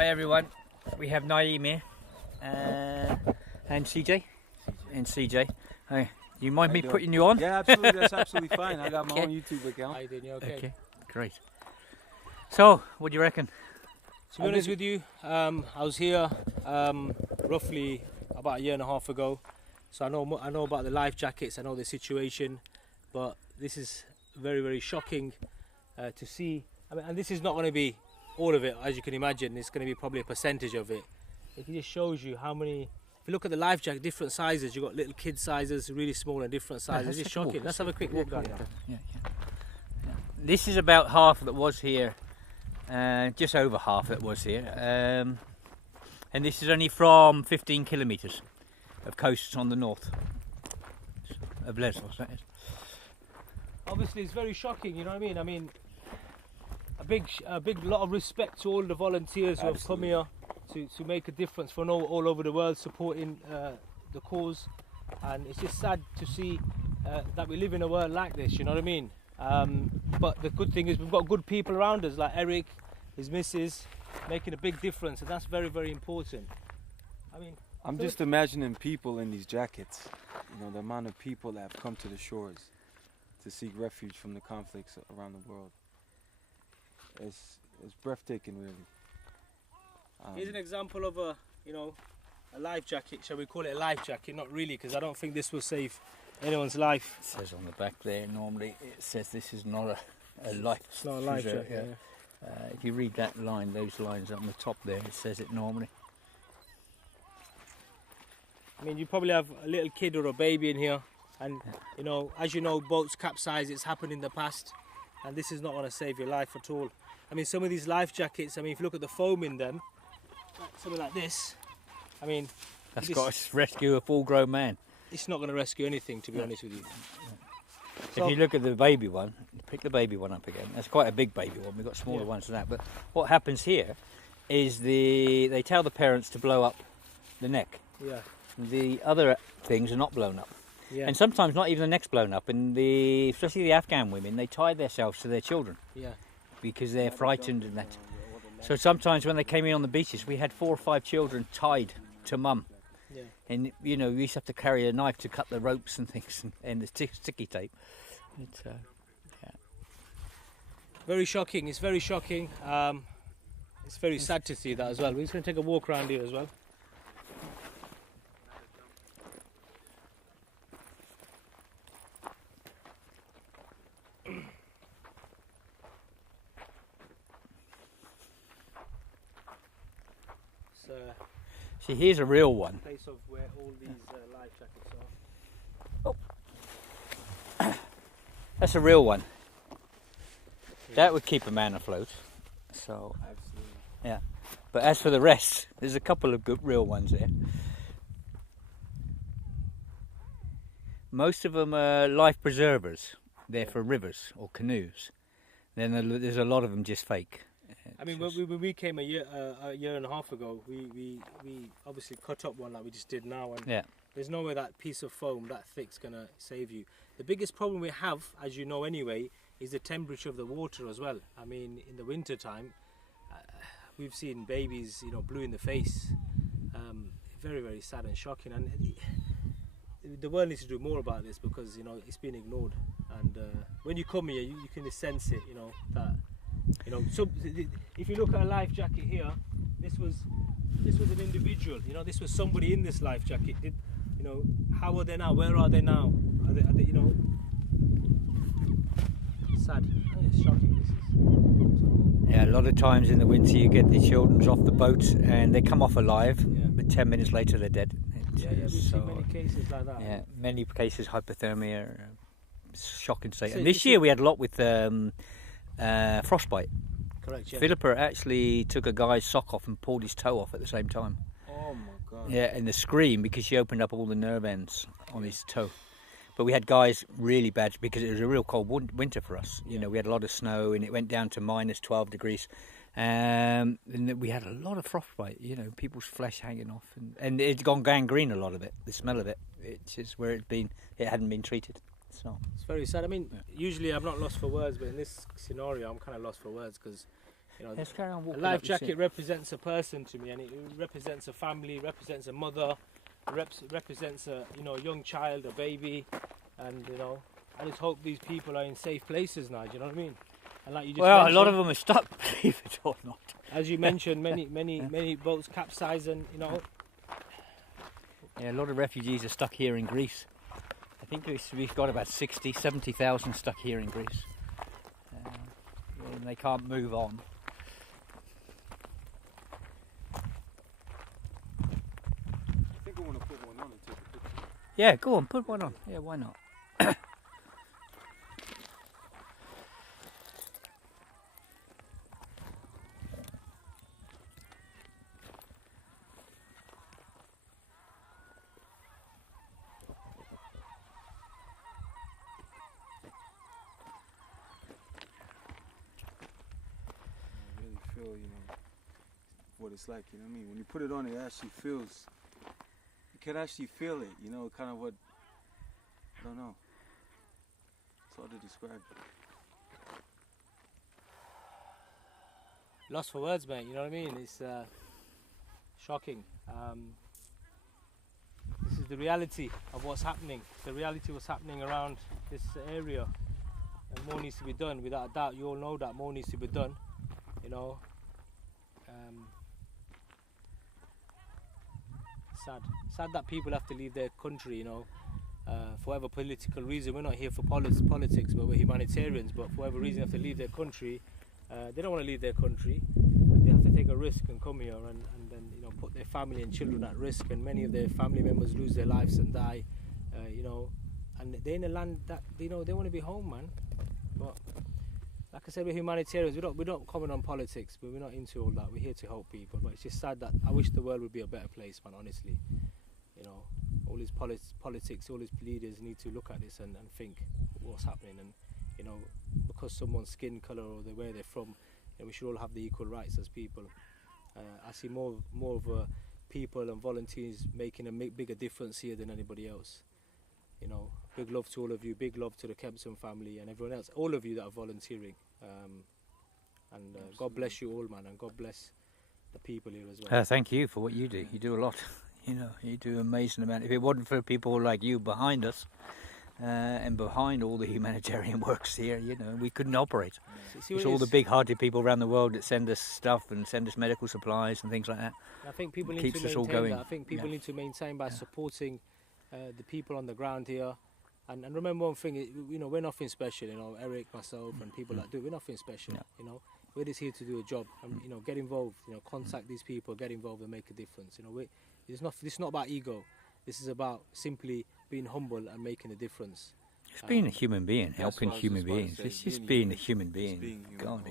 Hi everyone, we have Naeem here and CJ. And CJ. Hi. You mind me putting you on? Yeah, absolutely. That's absolutely fine. I got my own YouTube account. How you doing? You okay? Okay, great. So, what do you reckon? To be honest with you, I was here roughly about a year and a half ago. So I know about the life jackets. I know the situation, but this is very, very shocking to see. I mean, and this is not going to be all of it, as you can imagine. It's going to be probably a percentage of it. It just shows you how many. If you look at the life jacket, different sizes. You've got little kid sizes, really small, and different sizes. It's shocking. Let's have a quick walk down. Yeah. This is about half that was here. Just over half that was here. And this is only from 15 kilometres of coast on the north of Lesbos, that is. Obviously, it's very shocking. You know what I mean? I mean, a big lot of respect to all the volunteers who have come here to make a difference for all over the world, supporting the cause. And it's just sad to see that we live in a world like this. You know what I mean? But the good thing is we've got good people around us, like Eric, his missus, making a big difference, and that's very, very important. I mean, I'm just imagining people in these jackets. You know, the amount of people that have come to the shores to seek refuge from the conflicts around the world. It's breathtaking, really. Here's an example of a life jacket. Shall we call it a life jacket? Not really, because I don't think this will save anyone's life. It says on the back there, normally it says this is not a life. It's not a life jacket. Yeah. If you read that line, those lines on the top there, it says it normally. I mean, you probably have a little kid or a baby in here, and you know, as you know, boats capsize. It's happened in the past, and this is not going to save your life at all. I mean, some of these life jackets. I mean, if you look at the foam in them, something like this. I mean, that's got to rescue a full-grown man. It's not going to rescue anything, to be honest with you. So if you look at the baby one, pick the baby one up again. That's quite a big baby one. We've got smaller ones than that. But what happens here is they tell the parents to blow up the neck. Yeah. The other things are not blown up. Yeah. And sometimes not even the neck's blown up. And especially the Afghan women, they tie themselves to their children. Yeah. Because they're frightened and that. So sometimes when they came in on the beaches, we had 4 or 5 children tied to mum. Yeah. And you know, we used to have to carry a knife to cut the ropes and things and the sticky tape. Yeah. Very shocking. It's very shocking. It's very sad to see that as well. We're just going to take a walk around here as well. See, here's a real one. Place of where all these life jackets are. Oh. That's a real one. Yeah. That would keep a man afloat. So, Absolutely. Yeah. But as for the rest, there's a couple of good real ones there. Most of them are life preservers. They're for rivers or canoes. Then there's a lot of them just fake. I mean, when we came a year and a half ago, we obviously cut up one like we just did now, and there's no way that piece of foam that thick's gonna save you. The biggest problem we have, as you know anyway, is the temperature of the water as well. I mean, in the winter time, we've seen babies, you know, blue in the face. Very, very sad and shocking, and the world needs to do more about this because you know it's been ignored. And when you come here, you can sense it. You know that. You know, so if you look at a life jacket here, this was an individual. You know, this was somebody in this life jacket. You know, how are they now? Where are they now? Are they you know, sad. It's shocking. This is. Yeah, a lot of times in the winter you get the children off the boat and they come off alive, but 10 minutes later they're dead. We've seen many cases like that. Yeah, many cases hypothermia, shocking state. And this year we had a lot with frostbite. Correct, yeah. Philippa actually took a guy's sock off and pulled his toe off at the same time. Oh my God. Yeah, and the scream because she opened up all the nerve ends on his toe. But we had guys really bad because it was a real cold winter for us. You know, we had a lot of snow and it went down to minus 12 degrees. And we had a lot of frostbite, you know, people's flesh hanging off. And it'd gone gangrene, a lot of it, the smell of it. It's just where it hadn't been treated. So it's very sad. I mean, usually I'm not lost for words, but in this scenario, I'm kind of lost for words because You know, Let's carry on a walking life up, you see. jacket represents a person to me, and it represents a family, represents a mother, represents a young child, a baby, and I just hope these people are in safe places now. Do you know what I mean? And like you just Well, a mentioned, lot of them are stuck, believe it or not. as you mentioned, many boats capsize, and Yeah, a lot of refugees are stuck here in Greece. I think we've got about 60, 70,000 stuck here in Greece. And they can't move on. I think I want to put one on and take a picture. Yeah, go on, put one on. Yeah, why not? I really feel, what it's like, you know what I mean? When you put it on, it actually feels, you can actually feel it, kind of what, I don't know. It's hard to describe. lost for words, mate. You know what I mean? It's shocking. This is the reality of what's happening. The reality of what's happening around this area, and more needs to be done. Without a doubt, you all know that more needs to be done. Sad that people have to leave their country. For whatever political reason. We're not here for politics, but we're humanitarians. But for whatever reason, they have to leave their country. They don't want to leave their country. And they have to take a risk and come here and then put their family and children at risk. And many of their family members lose their lives and die. And they're in a land that they want to be home, man. But like I said, we're humanitarians. We don't comment on politics, but we're not into all that. We're here to help people. But it's just sad that I wish the world would be a better place, man. Honestly, all these politics, all these leaders need to look at this and think what's happening. And because someone's skin color or where they're from, we should all have the equal rights as people. I see more of people and volunteers making a bigger difference here than anybody else. Big love to all of you, big love to the Kempson family and everyone else, all of you that are volunteering. God bless you all, man, and God bless the people here as well. Thank you for what you do. You do a lot. You do an amazing amount. If it wasn't for people like you behind us and behind all the humanitarian works here, we couldn't operate. It's all the big-hearted people around the world that send us stuff and send us medical supplies and things like that. I think people need Keeps to us all maintain going. that. I think people need to maintain by supporting the people on the ground here. And remember one thing, we're nothing special, Eric, myself, and people that do it, we're nothing special, We're just here to do a job and, get involved, contact these people, get involved and make a difference. This is not about ego. This is about simply being humble and making a difference. It's being a human being, helping human beings. It's just being a human being. God,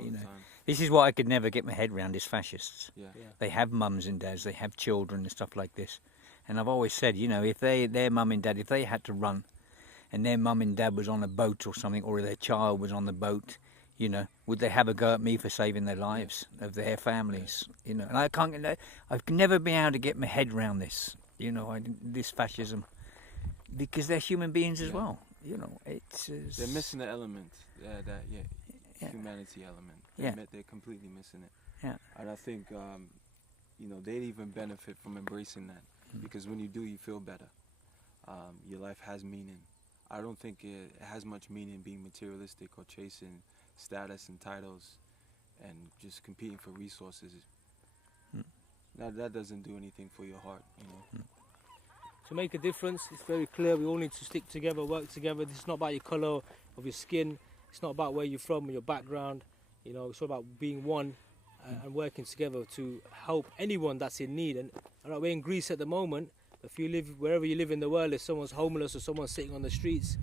this is what I could never get my head around, is fascists. Yeah. They have mums and dads, they have children and stuff like this. And I've always said, if their mum and dad, if they had to run, and their mum and dad was on a boat or something, or their child was on the boat, would they have a go at me for saving their lives of their families? And I've never been able to get my head around this, this fascism, because they're human beings as well. They're missing the element, humanity element. They're completely missing it. Yeah. And I think, they'd even benefit from embracing that, because when you do, you feel better. Your life has meaning. I don't think it has much meaning being materialistic or chasing status and titles and just competing for resources. That doesn't do anything for your heart, To make a difference, it's very clear we all need to stick together, work together. This is not about your colour of your skin. It's not about where you're from or your background. It's all about being one and working together to help anyone that's in need. And we're in Greece at the moment. If you live wherever you live in the world, if someone's homeless or someone's sitting on the streets,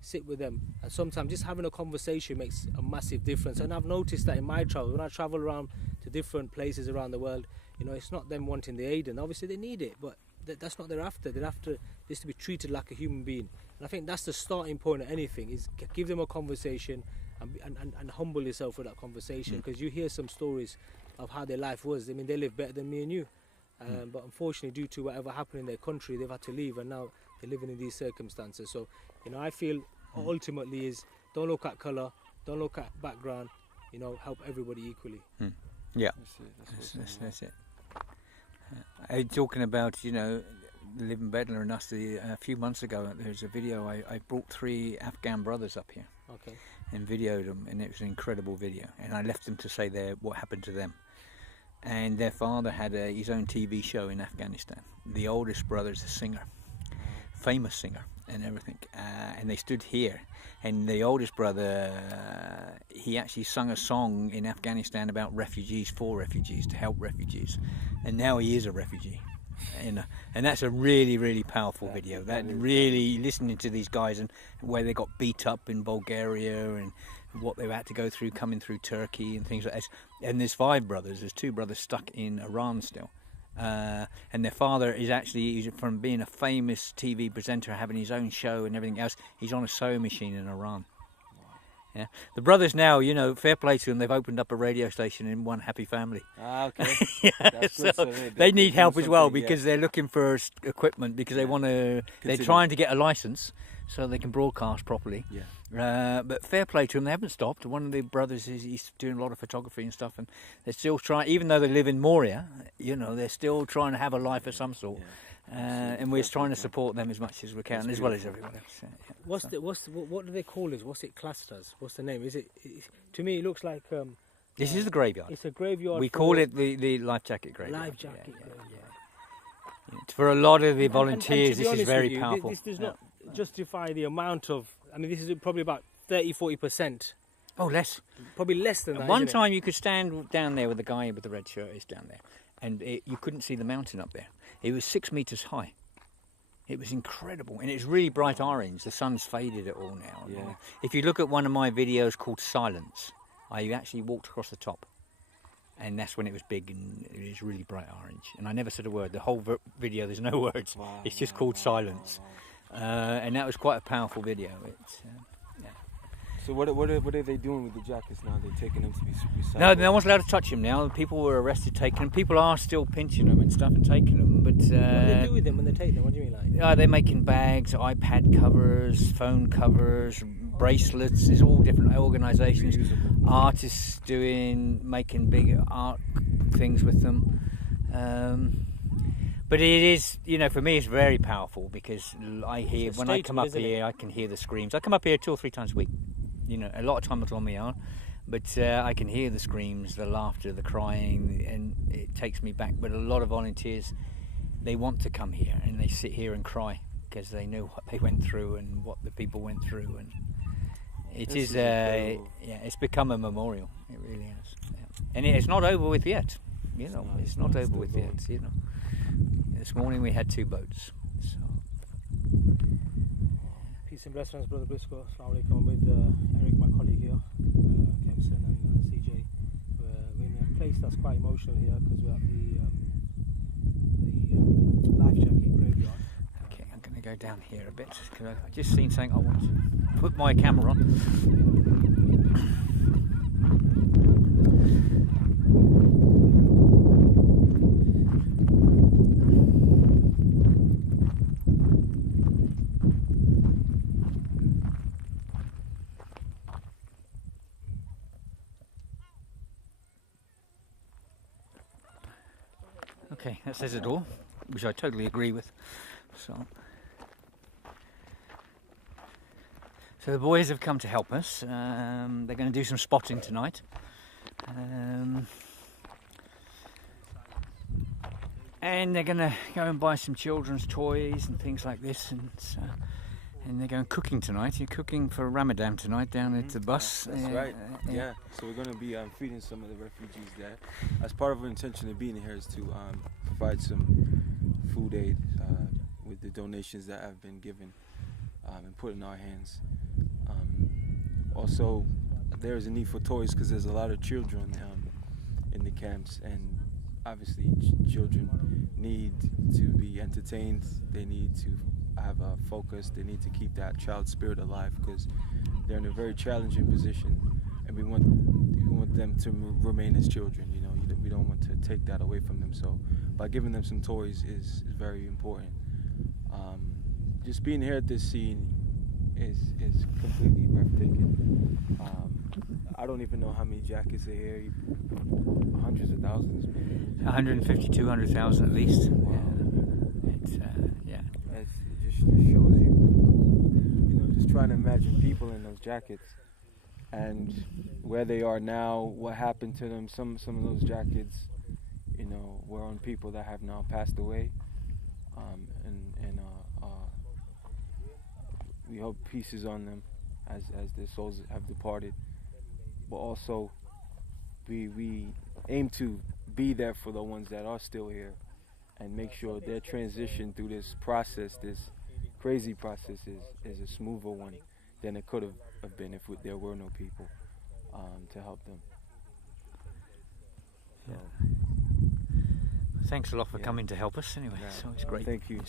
sit with them. And sometimes just having a conversation makes a massive difference. And I've noticed that in my travels, when I travel around to different places around the world, it's not them wanting the aid, and obviously they need it, but that's not what they're after. They're after this to be treated like a human being. And I think that's the starting point of anything, is give them a conversation and humble yourself with that conversation, because you hear some stories of how their life was. I mean, they live better than me and you. But unfortunately, due to whatever happened in their country, they've had to leave, and now they're living in these circumstances. So, I feel ultimately is, don't look at colour, don't look at background. you know, help everybody equally. Yeah, That's it. talking about, you know, living better and us. A few months ago, there's a video. I brought 3 Afghan brothers up here. Okay. And videoed them, and it was an incredible video. And I left them to say what happened to them. And their father had his own TV show in Afghanistan. The oldest brother is a singer, famous singer and everything. And they stood here. And the oldest brother, he actually sung a song in Afghanistan about refugees, for refugees, to help refugees. And now he is a refugee. And that's a really, really powerful video. That really listening to these guys and where they got beat up in Bulgaria and what they had to go through coming through Turkey and things like that. And there's 5 brothers. There's 2 brothers stuck in Iran still. And their father is actually, from being a famous TV presenter, having his own show and everything else, he's on a sewing machine in Iran. Yeah, the brothers now, you know, fair play to them. They've opened up a radio station in one happy family. Okay. That's good. So they need help as well because they're looking for equipment because they want to. They're trying to get a license so they can broadcast properly. Yeah. But fair play to them. They haven't stopped. One of the brothers he's doing a lot of photography and stuff, and they're still trying. Even though they live in Moria, you know, they're still trying to have a life of some sort. Yeah. And we're trying to support them as much as we can, as well as everyone else. Yeah. What do they call this? What's it classed as? What's the name? To me, it looks like. This is the graveyard. It's a graveyard. We call it the life jacket graveyard. Life jacket. Yeah. For a lot of the volunteers, and this is very powerful. This does not justify the amount of. I mean, this is probably about 30-40%. Oh, less. Probably less than that. One time you could stand down there with the guy with the red shirt is down there, and you couldn't see the mountain up there. It was 6 meters high. It was incredible, and it's really bright orange. The sun's faded it all now. Yeah. If you look at one of my videos called Silence, I actually walked across the top, and that's when it was big and it was really bright orange. And I never said a word. The whole video, there's no words. Wow, it's just called Silence, and that was quite a powerful video. It's. So what are they doing with the jackets now? They're taking them to be recycled? No one's allowed to touch them now. People were arrested taking them. People are still pinching them and stuff and taking them. But what do they do with them when they take them? What do you mean, like? They're making bags, iPad covers, phone covers, bracelets. There's all different organisations. Artists making big art things with them. But it is, you know, for me it's very powerful because I hear when I come up here, I can hear the screams. I come up here 2 or 3 times a week. You know, a lot of time it's on my own, but I can hear the screams, the laughter, the crying, and it takes me back. But a lot of volunteers, they want to come here and they sit here and cry because they know what they went through and what the people went through, and it's become a memorial. It really is, and it's not over with yet. You know, it's not over with yet. You know, this morning we had 2 boats. So. Peace and blessings, Brother Briscoe. Assalamu alaikum. I'm with Eric, my colleague here, Kempson and CJ. We're in a place that's quite emotional here because we're at the life jacket graveyard. Okay, I'm going to go down here a bit because I've just seen something I want to put my camera on. Okay, that says it all, which I totally agree with. So the boys have come to help us. They're going to do some spotting tonight. And they're going to go and buy some children's toys and things like this. And they're going cooking tonight. You're cooking for Ramadan tonight down at the bus. That's right. Yeah. So we're going to be feeding some of the refugees there. As part of our intention of being here is to provide some food aid with the donations that have been given and put in our hands. Also, there is a need for toys because there's a lot of children in the camps, and obviously children need to be entertained. They need to have a focus. They need to keep that child spirit alive because they're in a very challenging position, and we want them to remain as children. You know, we don't want to take that away from them. So by giving them some toys is very important. Just being here at this scene is completely breathtaking. I don't even know how many jackets are here. Hundreds of thousands, maybe. 150, 200,000 at least. Wow. Yeah. It just shows you, just trying to imagine people in those jackets and where they are now, what happened to them. Some of those jackets, were on people that have now passed away. And we hope peace is on them as their souls have departed. But also, we aim to be there for the ones that are still here and make sure their transition through this process, this crazy process, is a smoother one than it could have been if there were no people to help them. So. Yeah. Thanks a lot for coming to help us anyway. So it's great. Thank you.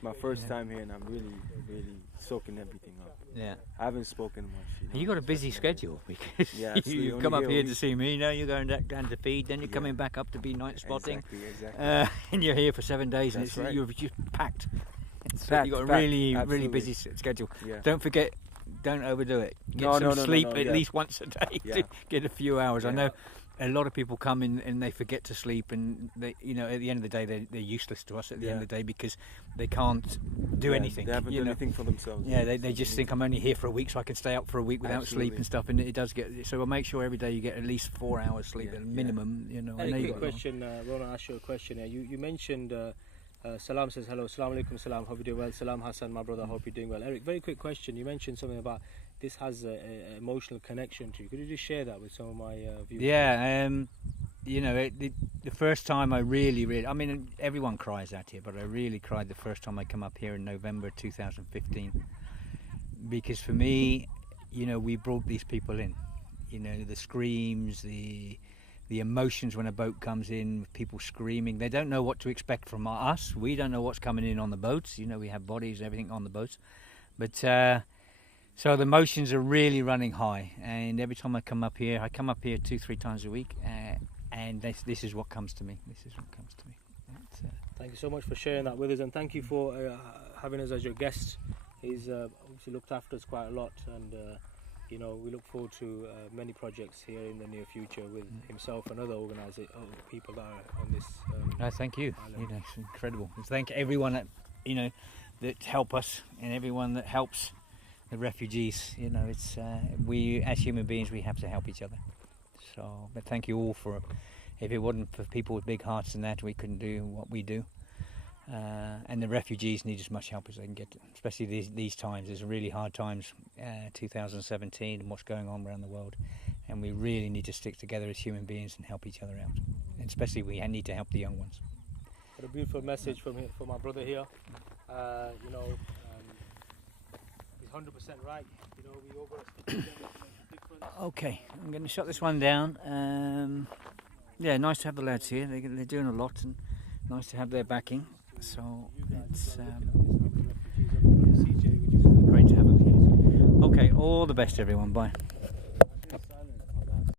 My first time here, and I'm really, really soaking everything up. Yeah. I haven't spoken much. You got a busy schedule because you only come up here to see me. Now you're going down to feed, then you're coming back up to be night spotting. Exactly. And you're here for 7 days, and you're just packed. So you've got a really busy schedule. Yeah. Don't forget, don't overdo it. Get some sleep at least once a day to get a few hours. Yeah. I know a lot of people come in and they forget to sleep, and they, at the end of the day, they're useless to us at the end of the day because they can't do anything. They haven't done anything for themselves. Yeah, they just think I'm only here for a week, so I can stay up for a week without sleep and stuff. And it does get so. We'll make sure every day you get at least 4 hours sleep at minimum. A quick question. I want to ask you a question here. You mentioned. Salam says hello. Assalamu alaikum. Salam. Hope you're doing well. Salam Hassan, my brother. Hope you're doing well. Eric, very quick question. You mentioned something about this has an emotional connection to you. Could you just share that with some of my viewers? Yeah. The first time I really, I mean, everyone cries out here, but I really cried the first time I come up here in November 2015, because for me, we brought these people in. The screams, the emotions when a boat comes in, with people screaming. They don't know what to expect from us. We don't know what's coming in on the boats. We have bodies, everything on the boats. But so the emotions are really running high. And every time I come up here 2-3 times a week. And this is what comes to me. Thank you so much for sharing that with us. And thank you for having us as your guests. He's obviously looked after us quite a lot. And we look forward to many projects here in the near future with himself and other people that are on this. Thank you. It's incredible. Thank everyone that help us and everyone that helps the refugees. It's we as human beings we have to help each other. So, but thank you all for. If it wasn't for people with big hearts and that, we couldn't do what we do. And the refugees need as much help as they can get, especially these times. There's really hard times, 2017, and what's going on around the world. And we really need to stick together as human beings and help each other out. And especially we need to help the young ones. What a beautiful message from my brother here. He's 100% right. We all got to stick together. Okay, I'm going to shut this one down. Nice to have the lads here. They're doing a lot, and nice to have their backing. So it's great to have them here. Okay, all the best, everyone. Bye.